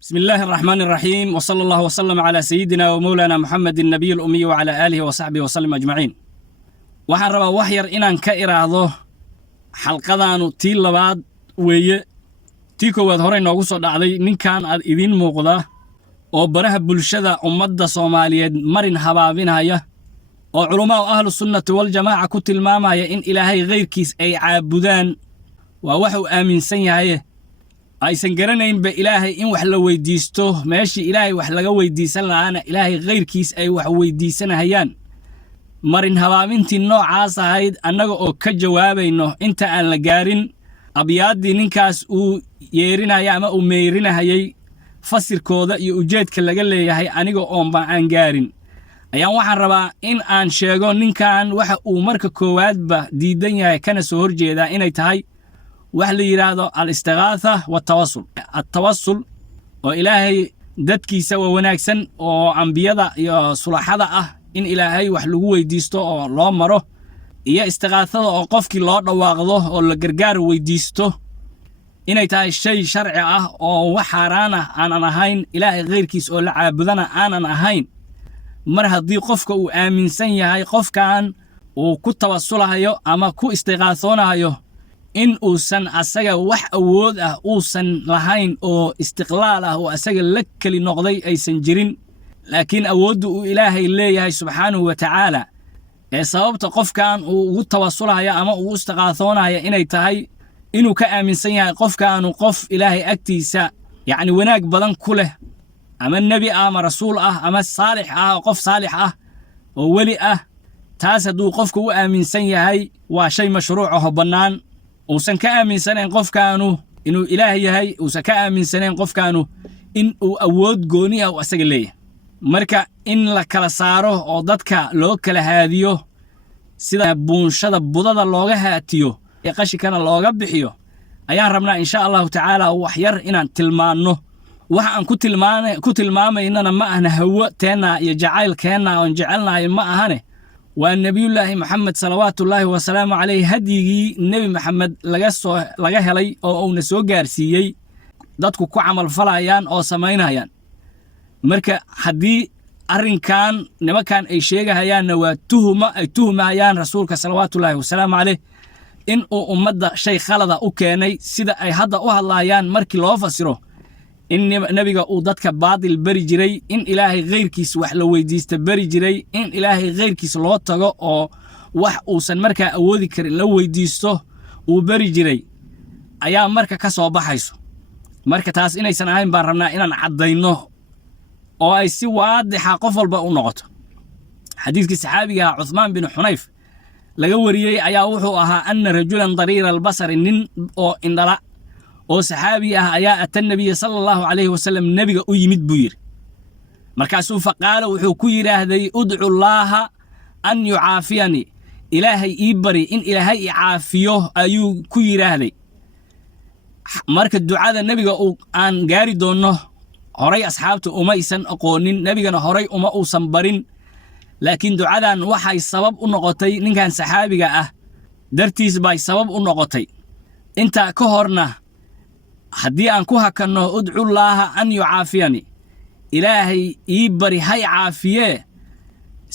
بسم الله الرحمن الرحيم وصلى الله وسلم على سيدنا ومولانا محمد النبي الأمي وعلى آله وصحبه وسلم أجمعين. waxaan rabaa wax yar inaan ka iraahdo xalqadaanu tii labaad weeye tii koowaad hore noogu soo dhacday ninkan aad idin muuqda oo baraha bulshada ummadda Soomaaliyeed marin habaabinaya oo culumaa ahlus sunnah wal jamaa ku tilmaamaya in ilaahay geyrkiis ay caabudaan waa wax uu aaminsan yahay aysan garanayn ba ilaahay in wax la weydiisto meeshii ilaahay wax laga weydiisan lahaana ilaahay geyrkiis ay wax weydiisanayaan marin habaamintii noocaas ahayd annaga oo ka jawaabayno inta aan la gaarin abyaadii ninkaas uu yeerinaya ama uu meerinayay fasirkooda iyo ujeedka laga leeyahay aniga oo aan gaarin ayaan waxaan rabaa in aan sheego ninkan waxa uu marka koowaadba diidan yahay kana soo horjeeda inay tahay wax la yiraahdo al-istighaatha wa tawassul at-tawassul oo ilaahay dadkiisa wanaagsan oo anbiyada iyo sulaxada ah in ilaahay wax lagu weydiisto oo loo maro iyo istigaathada oo qofkii loo dhawaaqdo oo la gargaar weydiisto inay tahay shay sharci ah oo wax xaraan ah aan ahayn ilaahay geyrkiis oo la caabudana aan ahayn mar haddii qofka uu aaminsan yahay qofkan uu ku tawassulayo ama ku istigaathonayo in uusan asaga wax awood ah uusan lahayn oo istiqlaal ah oo asaga la kali noqday aysan jirin laakiin awooddu uu ilaahay leeyahay subxaanahu wa ta'aala ee sababta qofkan uu ugu tawassulayo ama uu istiqaathoonayo inay tahay inuu ka aaminsan yahay qofkan qof ilaahay agtiisa yacni wanaag badan ku leh ama nabi ama rasuul ah ama saalix ah qof saalix ah oo wali ah taas hadduu qofku u aaminsan yahay waa shay mashruuc ah bannaan uusan ka aaminsanayn qofkaanu inuu ilaahay yahay uusan ka aaminsanayn qofkaanu in uu awood gooni ah u asaga leeyahay marka in la kala saaro oo dadka loo kala haadiyo sida buunshada budada looga haatiyo ee qashikana looga bixiyo ayaan rabnaa insha Allah ta'ala wax yar inaan tilmaano wax aan ku tilmaamayna ma ahna hawo teena iyo jacaylkeena oo jecelnahay ma ahane waa nabiyullaahi maxamed salawaatullaahi wa salaamu alayhi hadiyigi nabi maxamed laga helay oo uu na soo gaarsiiyay dadku ku camal falayaan oo sameynayaan marka haddii arrinkan nimankan ay sheegahayaanna waa tuhuma ay tuhumayaan rasuulka salawaatullaahi wa salaamu alayhi in uu ummadda shay khalada u keenay sida ay hadda u hadlayaan markii loo fasiro in nabiga uu dadka baadil bari jiray in ilaahay geyrkiis wax la weydiisto bari jiray in ilaahay geyrkiis loo tago oo wax uusan markaa awoodi karin la weydiisto uu bari jiray ayaa marka ka soo baxayso marka taas inaysan ahayn baan rabnaa inaan caddayno oo ay si waadixa qof walba u noqoto xadiiskii saxaabiga Uthman bin Hunayf laga wariyay ayaa wuxuu ahaa anna rajulan dariir al-basar nin oo indhala oo saxaabi ah ayaa atan nabiga sallallahu alayhi wasallam nabiga u yimid buu yiri markaasuu faqaala wuxuu ku yiraahday ud'u allaha an yu'afiyani ilaahay ii bari in ilaahay ii caafiyo ayuu ku yiraahday marka ducada nabiga uu aan gaari doono horay asxaabtu uma aysan aqoonin nabigana horay uma uusan barin laakiin ducadan waxay sabab u noqotay ninkan saxaabiga ah dartiis bay sabab u noqotay inta ka horna haddii aan ku hakanno ud'u allaha an yu'afiyani ilaahay ii bari hay caafiye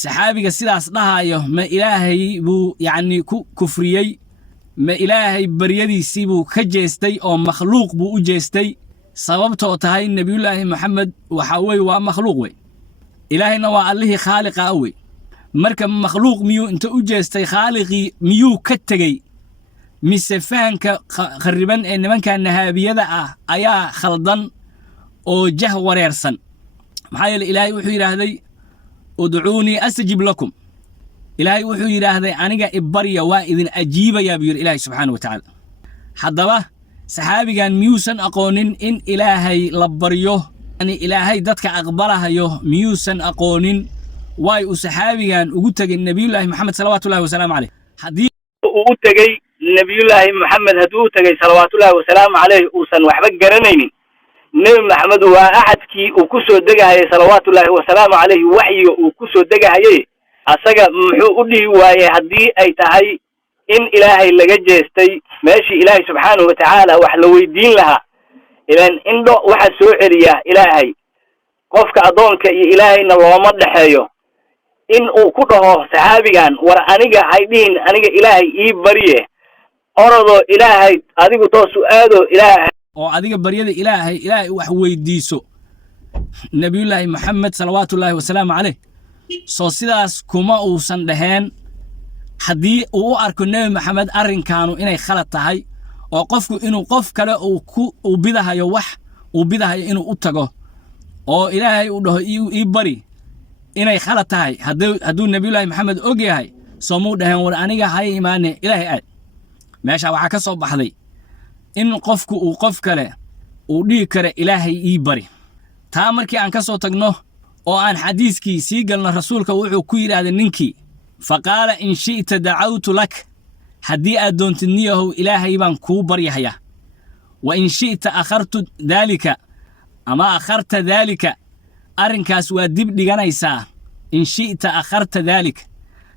saxaabiga sidaas dhahayo ma ilaahay buu yacni ku kufriyey ma ilaahay baryadiisii buu ka jeestay oo makhluuq buu u jeestay sababtoo tahay nabiyullaahi maxamed waxa weeye waa makhluuq wey ilaahayna waa allihii khaaliqa wey marka makhluuq miyuu inta u jeestay khaaliqii miyuu ka tegey mise fahanka khariban ee nimanka nahaabiyada ah ayaa khaldan oo jah wareersan maxaa yeelay ilaahay wuxuu yiraahday ud'uuni astajib lakum ilaahay wuxuu yiraahday aniga ibarya waa idin ajiibaya buu ilaahay subxaanahu wa ta'ala haddaba saxaabigan miyuusan aqoonin in ilaahay la baryo ani ilaahay dadka aqbalahayo miyuusan aqoonin way uu saxaabigan ugu tagay nabiyullaahi maxamed salawaatullaahi wa salaamu alayhi hadii uu u tagay nabiyullaahi maxamed haduu u tagay salawaatullaahi wa salaamu alayhi uusan waxba garanaynin nabi maxamed waa ahadkii uu ku soo degahayay salawaatullaahi wa salaamu alayhi wahyiga uu ku soo degahayay asaga muxuu u dhihi waayay haddii ay tahay in ilaahay laga jeestay meeshii ilaahay subxaanahu wa ta'aala wax la weydiin lahaa ilan indho waxa soo celiya ilaahay qofka adoonka iyo ilaahayna looma dhaxeeyo in uu ku dhaho saxaabigan war aniga haydin aniga ilaahay ii bariye orado ilaahay adigu toos u aado ilaahay oo adiga bariyada ilaahay wax weydiiso nabiyullaahi maxamed salawaatullaahi wasalaamu calayh soo sidaas kuma uusan dhaheen haddii uu u arko nebi maxamed arrinkaanu inay khalad tahay oo qofku inuu qof kale uu bidahayo wax uu bidahayo inuu u tago oo ilaahay uu dhaho ii bari inay khalad tahay hadduu nabiyullaahi maxamed og yahay soo muu dhaheen war aniga hay imaane ilaahay aad meesha waxaa ka soo baxday in qofku uu qof kale uu dhigi karo ilaahay ii bari taa markii aan ka soo tagno oo aan xadiiskii sii galno rasuulka wuxuu ku yidhaahday ninkii faqaala in shi'ta dacawtu lak haddii aad doontid niyahow ilaahay baan kuu baryahayaa wa in shi'ta akhartu daalika ama akharta daalika arrinkaas waa dib dhiganaysaa in shi'ta akharta daalika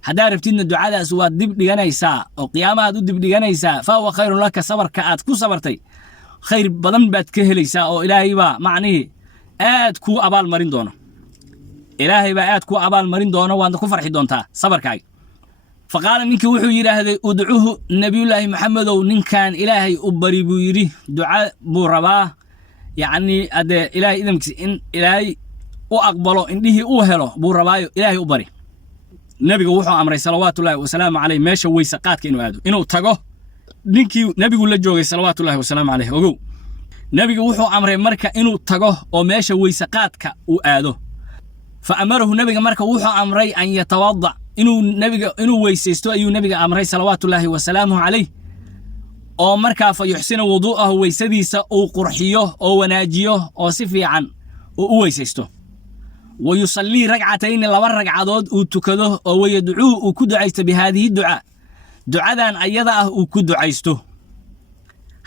haddaad rabtidna ducadaas waad dib dhiganaysaa oo qiyaamahaad u dib dhiganaysaa fa huwa khayrun laka sabarka aad ku sabartay khayr badan baad ka helaysaa oo ilaahay baa macnihii aad kuu abaalmarin doono ilaahay baa aad kuu abaalmarin doono waadna ku farxi doontaa sabarkaaga faqaala ninkii wuxuu yidhaahday udcuhu nabiyullaahi maxamedow ninkan ilaahay u bari buu yidhi duca buu rabaa yacnii haddee ilaahay idamkiisa in ilaahay u aqbalo indhihii uu helo buu rabaayo ilaahay u bari nebiga wuxuu amray salawaatullaahi wasalaamu calayh meesha weyse qaadka inuu aado inuu tago ninkii nebigu la joogay salawaatullaahi wasalaamu calayh ogow nebiga wuxuu amray marka inuu tago oo meesha weyse qaadka uu aado fa amarahu nebiga marka wuxuu amray an yatawaddac inuu weysaysto ayuu nebiga amray salawaatullaahi wasalaamuhu calayh oo markaa fa yuxsina wuduu'ahu weysadiisa uu qurxiyo oo wanaajiyo oo si fiican uu u weysaysto wa yusallii ragcatayni laba ragcadood uu tukado oo wayadcuu uu ku ducaysto bihaadihi ducaa ducadan ayada ah uu ku ducaysto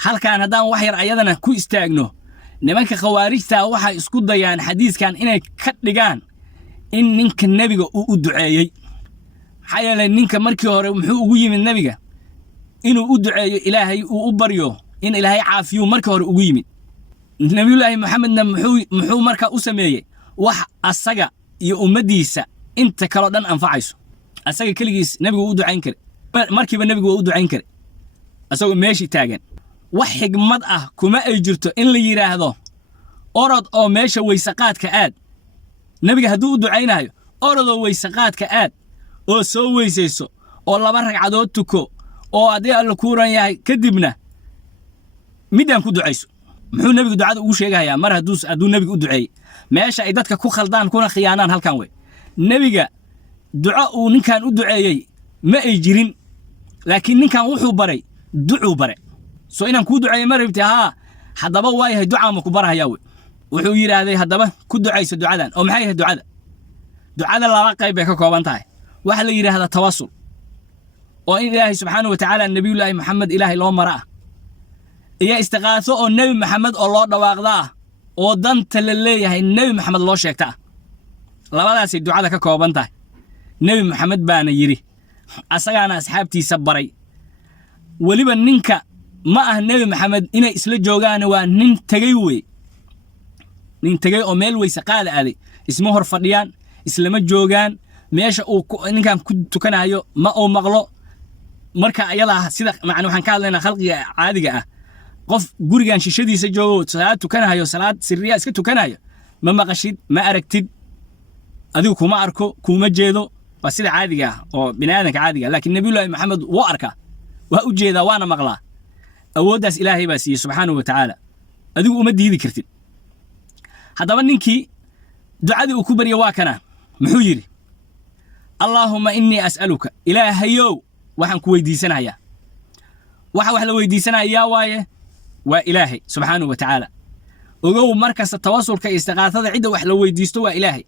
halkaan haddaan wax yar ayadana ku istaagno nimanka khawaarijta waxay isku dayaan xadiiskan inay ka dhigaan in ninka nebiga uu u duceeyey maxaa yeelay ninka markii hore muxuu ugu yimid nebiga inuu u duceeyo ilaahay uu u baryo in ilaahay caafiyuu markii hore ugu yimid nabiyullaahi maxamedna muxuu markaa u sameeyey wax asaga iyo ummaddiisa inta kaloo dhan anfacayso asaga keligiis nebigu u ducayn kare markiiba nebigu waa u ducayn kare asagoo meeshii taagan wax xigmad ah kuma ay jirto in la yidhaahdo orod oo meesha weysaqaadka aad nebiga hadduu u ducaynayo orodoo weysaqaadka aad oo soo weysayso oo laba ragcadood tuko oo haddii alla kuuran yahay kadibna middaan ku ducayso muxuu nebigu ducada ugu sheegahayaa mar hadduu nebigu u duceeyey meesha ay dadka ku khaldaan kuna khiyaanaan halkan wey nebiga duco uu ninkan u duceeyey ma ay jirin laakiin ninkan wuxuu baray ducuu bare soo inaan kuu duceeyey ma rabti haa haddaba waa yahay ducaa ma ku barahayaa wey wuxuu yidhaahday haddaba ku ducayso ducadan oo maxay yahay ducada laba qayb bay ka kooban tahay waxa la yidhaahdaa tawasul oo in ilaahay subxaanahu wa tacaala nebiyullaahi maxamed ilaahay loo mara ah iyo istiqaaso oo nebi maxamed oo loo dhawaaqda ah oo danta la leeyahay nebi maxamed loo sheegta ah labadaasay ducada ka kooban tahay nebi maxamed baana yidhi asagaana asxaabtiisa baray weliba ninka ma ah nebi maxamed inay isla joogaan waa nin tegey wey nin tegey oo meel weyse qaada aaday isma hor fadhiyaan islama joogaan meesha uu ninkan ku tukanayo ma uu maqlo marka ayadaa sida macna waxaan ka hadlaynaa khalqiga caadiga ah qof gurigan shishadiisa joogo salaad tukanayo salaad sirriya iska tukanayo ma maqashid ma aragtid adigu kuma arko kuma jeedo waa sida caadiga ah oo bini'aadanka caadiga laakiin nabiyullaahi maxamed wuu arkaa waa u jeedaa waana maqlaa awooddaas ilaahay baa siiyey subxaanahu wa tacaala adigu uma diidi kartid haddaba ninkii ducadii uu ku barya waa kana muxuu yidhi allaahumma innii as'aluka ilaahayow waxaan ku weydiisanayaa waxa wax la weydiisanayaa waaye waa ilaahay subxaanahu wa tacaala ogow markasta tawasulka iyo istiqaasada cidda wax la weydiisto waa ilaahay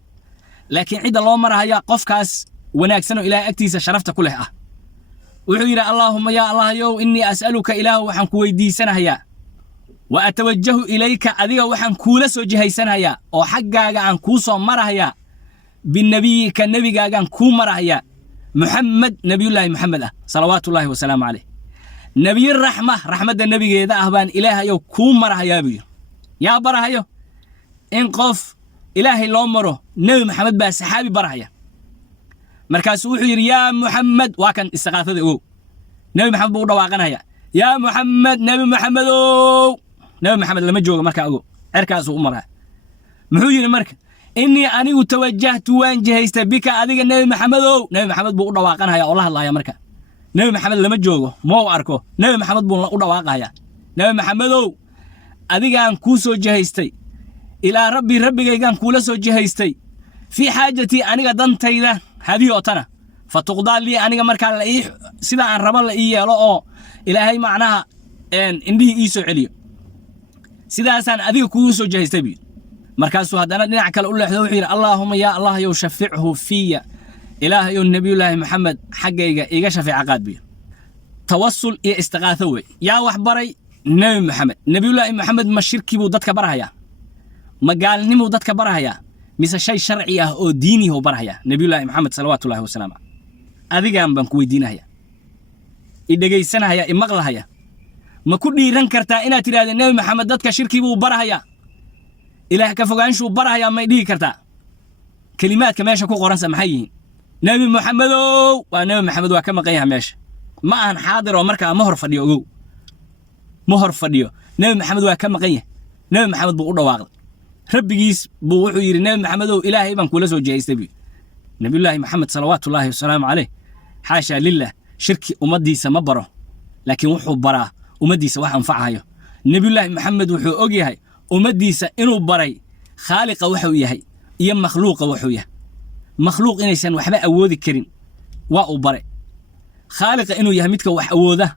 laakiin cidda loo marahayaa qofkaas wanaagsan oo ilaahay agtiisa sharafta ku leh ah wuxuu yidhi allaahumma yaa allahayow innii as'aluka ilaahu waxaan ku weydiisanayaa wa atawajjahu ilayka adiga waxaan kuula soo jihaysanayaa oo xaggaaga aan kuu soo marahayaa binebiyika nebigaagaan kuu marahayaa محمد نبي الله محمد صلوات الله وسلام عليه نبي الرحمة رحمة النبي إذا أهبان إله يو كوم مرها يابي yaa barahayo in qof ilaahay loo maro nebi maxamed baa saxaabi barahaya markaasuu wuxuu yidhi yaa muxamed waa kan istiqaafada ogow nebi maxamed buu u dhawaaqanaya yaa muxamed nebi maxamedow nebi maxamed lama joogo markaa ogow cerkaasuu u maraa muxuu yidhi marka innii anigu tawajjahtu waan jihaystay bika adiga nebi maxamedow nebi maxamed buu u dhawaaqanaya oo la hadlaya marka nebi maxamed lama joogo ma u arko nebi maxamed buu u dhawaaqaya nebi maxamedow adigaan kuu soo jihaystay ilaa rabbigaygaan kuula soo jihaystay fii xaajatii aniga dantayda hadii oo tana fatuqdaa lii aniga markaa sida aan rabo la ii yeelo oo ilaahay macnaha indhihii ii soo celiyo sidaasaan adiga kugu soo jihaystay buu markaasuu haddana dhinac kale u leexdo wuxuu yidhi allaahuma yaa allah yow shafichu fiya ilaahayow nebiyullaahi maxamed xaggayga iga shafeeca qaad buu tawasul iyo istiqaatho wey yaa wax baray nebi maxamed nebiyullaahi maxamed ma shirki buu dadka barahayaa ma gaalnimuu dadka barahayaa mise shay sharci ah oo diinihuu barahayaa nebiyullaahi maxamed salawaatullaahi wasalaamu adigaan baan ku weydiinahaya i dhegaysanahaya i maqlahaya ma ku dhiiran kartaa inaad tidhaahda nebi maxamed dadka shirki buu barahayaa ilaah ka fogaanshuu barahayaa may dhihi kartaa kelimaadka meesha ku qoransa maxay yihiin nebi maxamedow waa nebi maxamed waa ka maqan yaha meesha ma ahan xaadir oo markaa ma hor fadhiyo ogow ma hor fadhiyo nebi maxamed waa ka maqan yahay nebi maxamed buu u dhawaaqday rabbigiis buu wuxuu yidhi nebi maxamedow ilaahay baan kula soo jihaystay buu nebiyullaahi maxamed salawaatullaahi wasalaamu caleyh xaashaa lilah shirki ummaddiisa ma baro laakiin wuxuu baraa ummaddiisa wax anfacayo nebiyullaahi maxamed wuxuu og yahay ummaddiisa inuu baray khaaliqa wuxuu yahay iyo makhluuqa wuxuu yahay makhluuq inaysan waxba awoodi karin waa uu baray khaaliqa inuu yahay midka wax awooda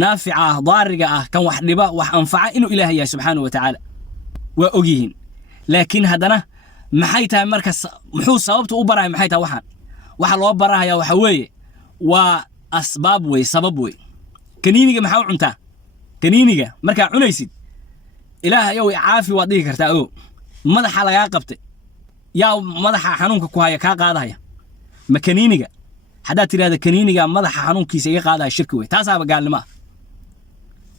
naafica ah daariga ah kan wax dhiba wax anfaca inuu ilaahay yahay subxaanahu wa tacaala waa og yihiin laakiin haddana maxay tahay marka muxuu sababta u baraya maxay tahay waxaan waxa loo barahayaa waxa weeye waa asbaab wey sabab wey kaniiniga maxaa u cuntaa kaniiniga markaa cunaysid ilaahayow caafi waad dhihi kartaa ogow madaxa lagaa qabtay yaa madaxa xanuunka ku haya kaa qaadahaya ma kaniiniga haddaad tidhahda kaniiniga madaxa xanuunkiisa iga qaadaya shirki wey taasaaba gaalnimo ah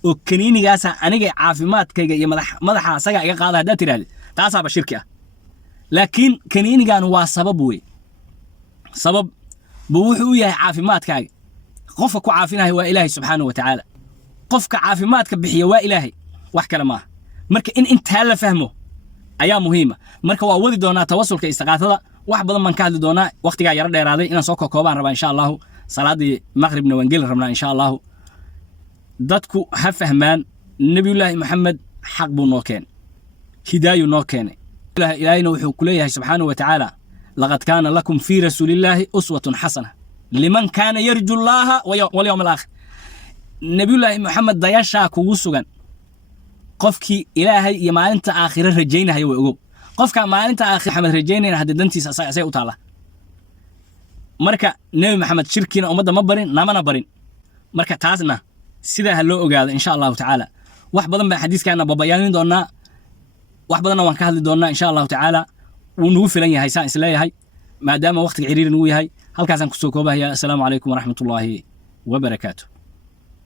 oo kaniinigaasaa aniga caafimaadkayga iyo madaxa asagaa iga qaadaya haddaad tidhahda taasaaba shirki ah laakiin kaniinigan waa sabab wey sabab buu wuxuu u yahay caafimaadkaaga qofka ku caafinaya waa ilaahay subxaanahu wa tacaala qofka caafimaadka bixiya waa ilaahay wax kale maaha marka in intaa la fahmo ayaa muhiima marka waa wadi doonaa tawasulka istiqaatada wax badan baan ka hadli doonaa waqtigaa yaro dheeraaday inaan soo koobaan rabaa insha allahu salaadii maqribna waan geli rabnaa insha allahu dadku ha fahmaan nebiyullaahi maxamed xaq buu noo keenay hidaayu noo keenay ilaahayna wuxuu ku leeyahay subxaanahu wa tacaala laqad kaana lakum fii rasuulillaahi uswatun xasana liman kaana yarju llaaha walyowma alaakhir nebiyullaahi maxamed dayashaa kugu sugan qofkii ilaahay iyo maalinta aakhire rajaynahaya way ogow qofka maalinta aakhire maxamed rajaynayna hadda dantiisa asay u taala marka nebi maxamed shirkiina ummadda ma barin namana barin marka taasna sidaa ha loo ogaado insha allahu tacaala wax badan baan xadiiskaana babayaanin doonaa wax badanna waan ka hadli doonaa insha allahu tacaala wuu nagu filan yahay saan isleeyahay maadaama waqtiga ciriiri nagu yahay halkaasaan kusoo koobahaya assalaamu calaykum waraxmatullaahi wabarakaatu